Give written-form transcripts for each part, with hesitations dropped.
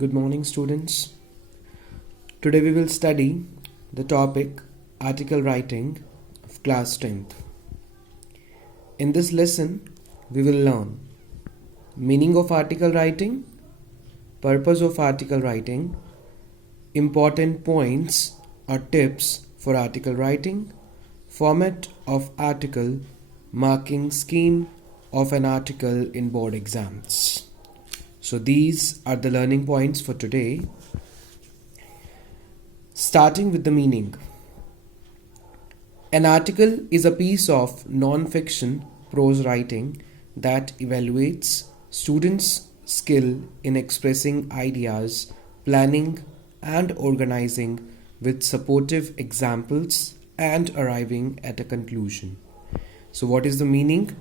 Good morning, students. Today we will study the topic article writing of class 10th. In this lesson, we will learn meaning of article writing, purpose of article writing, important points or tips for article writing, format of article, marking scheme of an article in board exams. So these are the learning points for today. Starting with the meaning. An article is a piece of non-fiction prose writing that evaluates students' skill in expressing ideas, planning and organizing with supportive examples and arriving at a conclusion. So what is the meaning?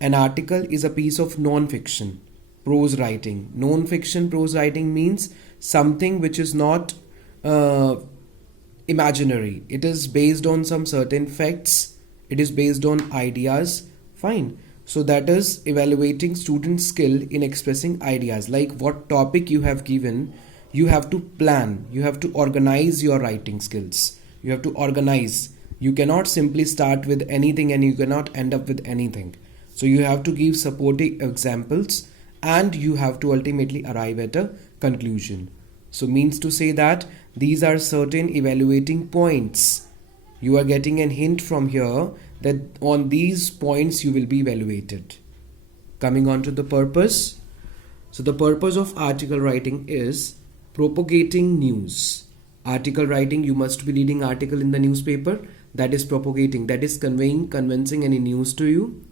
An article is a piece of non-fiction prose writing. Non-fiction prose writing means something which is not imaginary. It is based on some certain facts. It is based on ideas. Fine. So that is evaluating student skill in expressing ideas. Like what topic you have given, you have to plan. You have to organize your writing skills. You have to organize. You cannot simply start with anything and you cannot end up with anything. So you have to give supporting examples and you have to ultimately arrive at a conclusion. So means to say that these are certain evaluating points. You are getting a hint from here that on these points you will be evaluated. Coming on to the purpose. So the purpose of article writing is propagating news. Article writing, you must be reading article in the newspaper. That is propagating, that is convincing any news to you.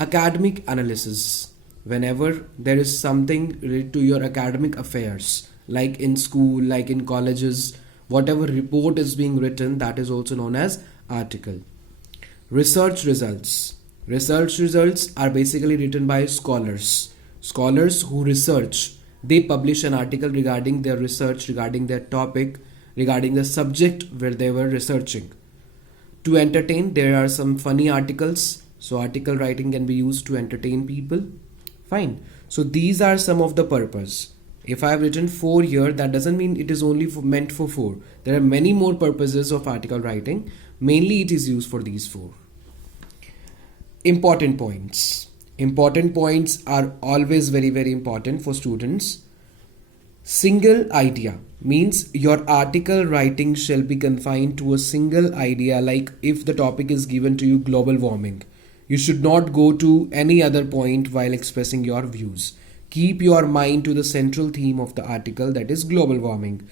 Academic analysis. Whenever there is something related to your academic affairs, like in school, like in colleges, whatever report is being written, that is also known as article. Research results. Research results are basically written by scholars. Scholars who research, they publish an article regarding their research, regarding their topic, regarding the subject where they were researching. To entertain, there are some funny articles. So article writing can be used to entertain people. Fine. So these are some of the purpose. If I have written 4 here, that doesn't mean it is only meant for 4. There are many more purposes of article writing. Mainly it is used for these 4. Important points. Important points are always very, very important for students. Single idea means your article writing shall be confined to a single idea. Like if the topic is given to you global warming, you should not go to any other point while expressing your views. Keep your mind to the central theme of the article, that is global warming.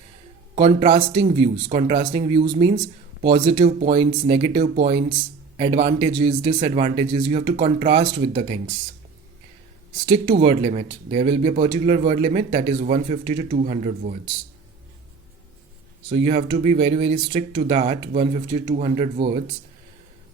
Contrasting views. Contrasting views means positive points, negative points, advantages, disadvantages. You have to contrast with the things. Stick to word limit. There will be a particular word limit, that is 150 to 200 words. So you have to be very, very strict to that, 150 to 200 words.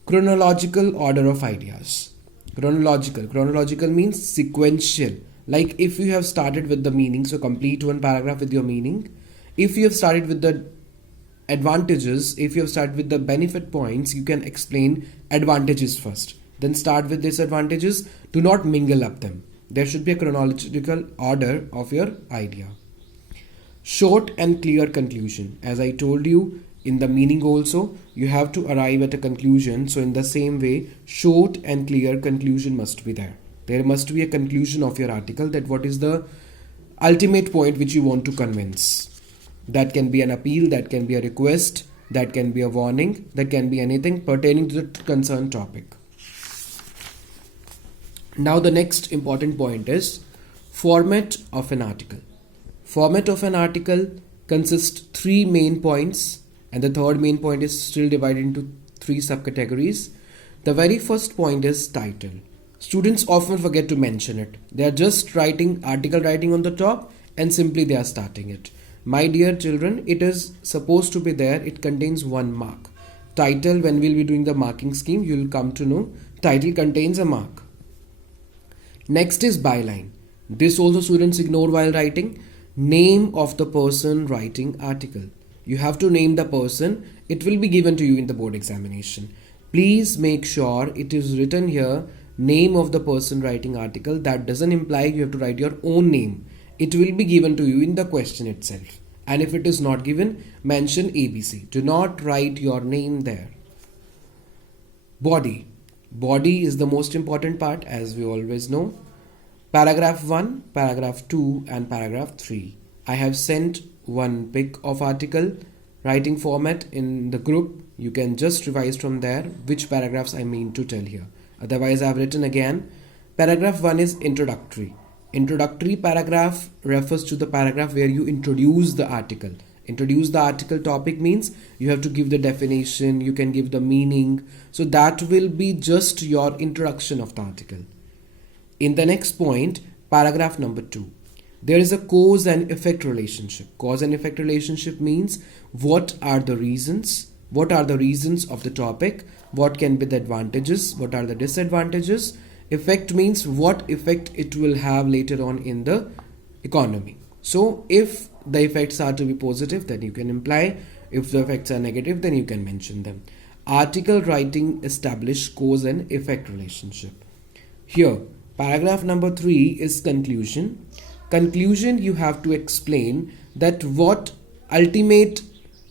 Chronological order of ideas. Chronological means sequential. Like if you have started with the meaning, so complete one paragraph with your meaning. If you have started with the advantages, if you have started with the benefit points, you can explain advantages first. Then start with disadvantages. Do not mingle up them. There should be a chronological order of your idea. Short and clear conclusion. As I told you, in the meaning also, you have to arrive at a conclusion. So in the same way, short and clear conclusion must be there. There must be a conclusion of your article, that what is the ultimate point which you want to convince. That can be an appeal, that can be a request, that can be a warning, that can be anything pertaining to the concerned topic. Now the next important point is format of an article. Format of an article consists 3 main points. And the third main point is still divided into 3 subcategories. The very first point is title. Students often forget to mention it. They are just writing article writing on the top and simply they are starting it. My dear children, it is supposed to be there. It contains 1 mark. Title, when we will be doing the marking scheme, you will come to know title contains a mark. Next is byline. This also students ignore while writing. Name of the person writing article. You have to name the person. It will be given to you in the board examination. Please make sure it is written here, name of the person writing article. That doesn't imply you have to write your own name. It will be given to you in the question itself. And if it is not given, mention ABC. Do not write your name there. Body. Body is the most important part, as we always know. Paragraph 1, paragraph 2 and paragraph 3. I have sent one pic of article writing format in the group. You can just revise from there which paragraphs I mean to tell here. Otherwise, I have written again. Paragraph 1 is introductory. Introductory paragraph refers to the paragraph where you introduce the article. Introduce the article topic means you have to give the definition, you can give the meaning. So that will be just your introduction of the article. In the next point, paragraph number 2, there is a cause and effect relationship. Cause and effect relationship means what are the reasons? What are the reasons of the topic? What can be the advantages? What are the disadvantages? Effect means what effect it will have later on in the economy. So if the effects are to be positive, then you can imply. If the effects are negative, then you can mention them. Article writing establish cause and effect relationship. Here, paragraph number 3 is conclusion. Conclusion, you have to explain that what ultimate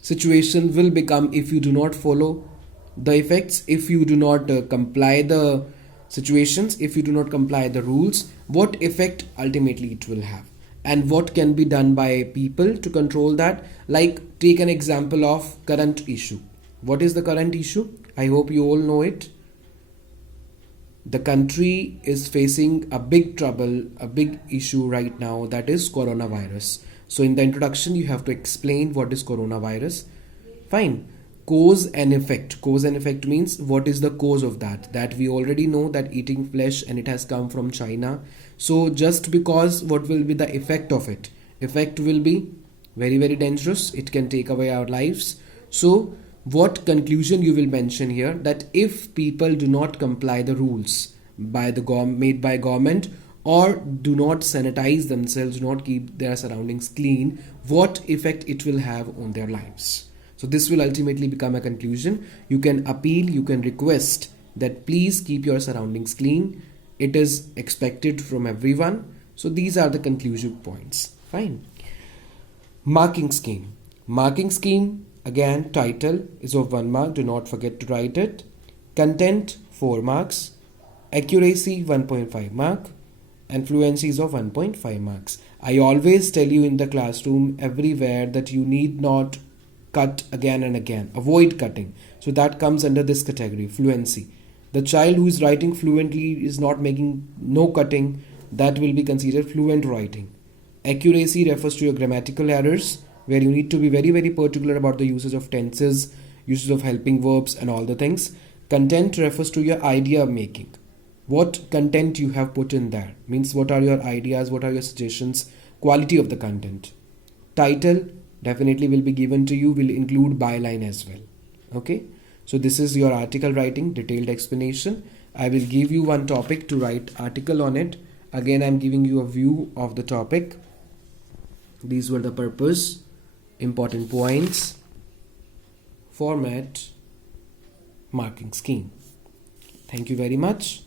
situation will become if you do not follow the effects, if you do not comply the situations, if you do not comply the rules, what effect ultimately it will have, and what can be done by people to control that. Like, take an example of current issue. What is the current issue? I hope you all know it. The country is facing a big trouble, a big issue right now, that is coronavirus. So in the introduction, you have to explain what is coronavirus. Fine. Cause and effect. Cause and effect means what is the cause of that? That we already know that eating flesh and it has come from China. So just because, what will be the effect of it? Effect will be very, very dangerous. It can take away our lives. So what conclusion you will mention here? That if people do not comply the rules by the made by government, or do not sanitize themselves, do not keep their surroundings clean, what effect it will have on their lives. So this will ultimately become a conclusion. You can appeal, you can request that please keep your surroundings clean. It is expected from everyone. So these are the conclusion points. Fine. Marking scheme. Marking scheme, again, title is of 1 mark. Do not forget to write it. Content 4 marks. Accuracy 1.5 mark. And fluency is of 1.5 marks. I always tell you in the classroom everywhere that you need not cut again and again. Avoid cutting. So that comes under this category, fluency. The child who is writing fluently is not making no cutting. That will be considered fluent writing. Accuracy refers to your grammatical errors, where you need to be very, very particular about the uses of tenses, uses of helping verbs and all the things. Content refers to your idea making. What content you have put in there means what are your ideas, what are your suggestions, quality of the content. Title definitely will be given to you, will include byline as well. Okay, so this is your article writing, detailed explanation. I will give you one topic to write article on it. Again, I'm giving you a view of the topic. These were the purpose, important points, format, marking scheme. Thank you very much.